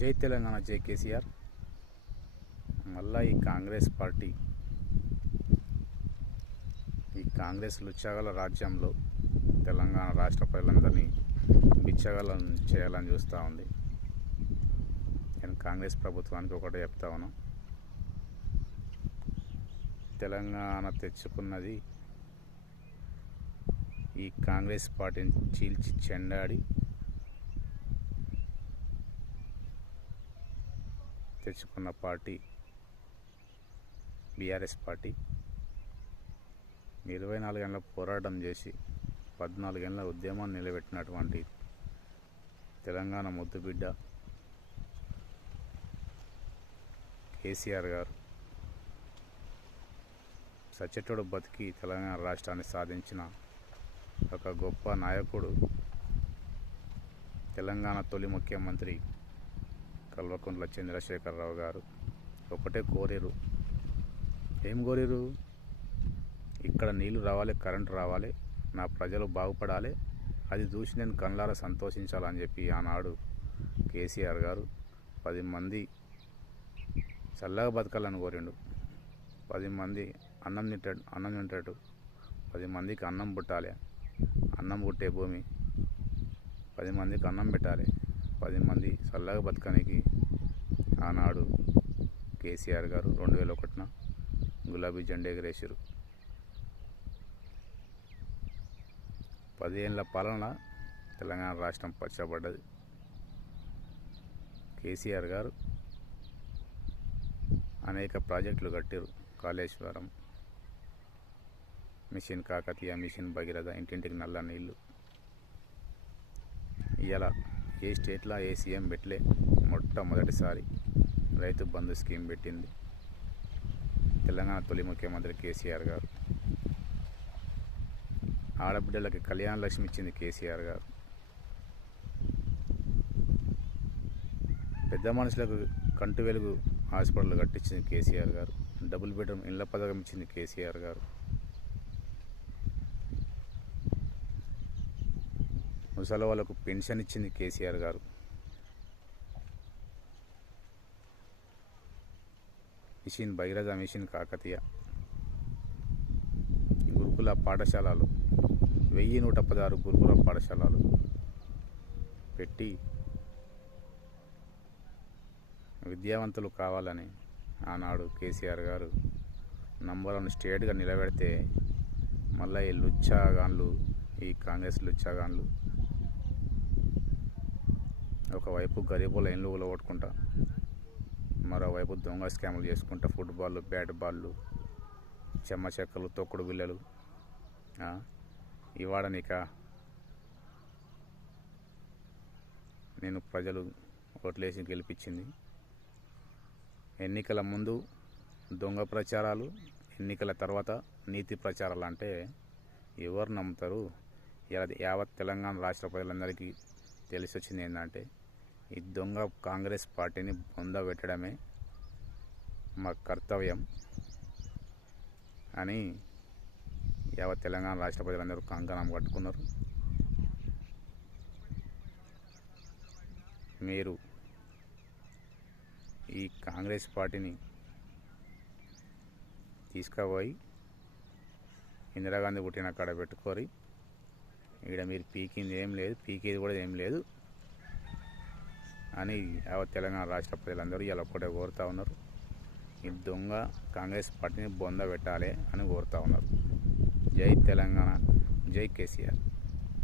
జై తెలంగాణ, జై కేసీఆర్. మళ్ళా ఈ కాంగ్రెస్ పార్టీ, ఈ కాంగ్రెస్ లుచ్చగల రాజ్యంలో తెలంగాణ రాష్ట్ర ప్రజలందరినీ బిచ్చగలను చేయాలని చూస్తూ ఉంది. నేను కాంగ్రెస్ ప్రభుత్వానికి ఒకటే చెప్తా ఉన్నాను, తెలంగాణ తెచ్చుకున్నది ఈ కాంగ్రెస్ పార్టీని చీల్చి చెండాడి తెచ్చుకున్న పార్టీ బీఆర్ఎస్ పార్టీ. 24 ఏళ్ళ పోరాటం చేసి 14 ఏళ్ళ ఉద్యమాన్ని నిలబెట్టినటువంటి తెలంగాణ ముద్దుబిడ్డ కేసీఆర్ గారు సచ్చెటోడు బతికి తెలంగాణ రాష్ట్రాన్ని సాధించిన ఒక గొప్ప నాయకుడు. తెలంగాణ తొలి ముఖ్యమంత్రి కల్వకుంట్ల చంద్రశేఖరరావు గారు ఒకటే కోరిరు. ఏం కోరిరు? ఇక్కడ నీళ్లు రావాలి, కరెంటు రావాలి, నా ప్రజలు బాగుపడాలి, అది చూసి నేను కళ్ళారా సంతోషించాలని చెప్పి ఆనాడు కేసీఆర్ గారు 10 మంది చల్లగా బతకాలని కోరిండు. 10 మంది అన్నం తింటాడు, 10 మందికి అన్నం పుట్టాలి, అన్నం పుట్టే భూమి, 10 మందికి అన్నం పెట్టాలి, 10 మంది చల్లగా బతకనికి ఆనాడు కేసీఆర్ గారు 2001న గులాబీ జెండా ఎగరేసారు. 10 ఏళ్ళ పాలన తెలంగాణ రాష్ట్రం పచ్చబడ్డది. కేసీఆర్ గారు అనేక ప్రాజెక్టులు కట్టారు. కాళేశ్వరం, మిషన్ కాకతీయ, మిషన్ భగీరథ, ఇంటింటికి నల్ల నీళ్ళు. ఇలా ఏ స్టేట్లో ఏ సీఎం పెట్టలే. మొట్టమొదటిసారి రైతు బంధు స్కీమ్ పెట్టింది తెలంగాణ తొలి ముఖ్యమంత్రి కేసీఆర్ గారు. ఆడబిడ్డలకి కళ్యాణ లక్ష్మి ఇచ్చింది కేసీఆర్ గారు. పెద్ద మనుషులకు కంటి వెలుగు హాస్పిటల్ కట్టించింది కేసీఆర్ గారు. డబుల్ బెడ్రూమ్ ఇళ్ల పథకం ఇచ్చింది కేసీఆర్ గారు. ముసలి వాళ్ళకు పెన్షన్ ఇచ్చింది కేసీఆర్ గారు. మిషన్ భగీరథ, మిషన్ కాకతీయ, గురుకుల పాఠశాలలు 1116 గురుకుల పాఠశాలలు పెట్టి విద్యావంతులు కావాలని ఆనాడు కేసీఆర్ గారు నంబర్ 1 స్టేట్గా నిలబెడితే, మళ్ళీ ఈ లుచ్చాగాన్లు, ఈ కాంగ్రెస్ లుచ్చాగాన్లు ఒకవైపు గరీబుల ఇండ్లు ఊలగొట్టుకుంటా, మరోవైపు దొంగ స్కాములు చేసుకుంటా, ఫుట్బాళ్ళు, బ్యాట్ బాళ్ళు, చెమ్మ చెక్కలు, తొక్కుడు బిళ్ళలు ఇవాడనిక నేను ప్రజలు ఓట్లేసి గెలిపించింది. ఎన్నికల ముందు దొంగ ప్రచారాలు, ఎన్నికల తర్వాత నీతి ప్రచారాలు అంటే ఎవరు నమ్ముతారు? యావత్ తెలంగాణ రాష్ట్ర ప్రజలందరికీ తెలిసి వచ్చింది ఏంటంటే, ఈ దొంగ కాంగ్రెస్ పార్టీని పొందబెట్టడమే మా కర్తవ్యం అని యావత్ తెలంగాణ రాష్ట్ర ప్రజలందరూ కంకణం కట్టుకున్నారు. మీరు ఈ కాంగ్రెస్ పార్టీని తీసుకుపోయి ఇందిరాగాంధీ పుట్టిన కాడ పెట్టుకోరి. ఇక్కడ మీరు పీకింది ఏం లేదు, పీకేది కూడా ఏం లేదు అని యావత్ తెలంగాణ రాష్ట్ర ప్రజలందరూ ఇలా ఒక్కటే కోరుతూ ఉన్నారు. ఈ దొంగ కాంగ్రెస్ పార్టీని బొంద పెట్టాలి అని కోరుతూ ఉన్నారు. జై తెలంగాణ, జై కేసీఆర్.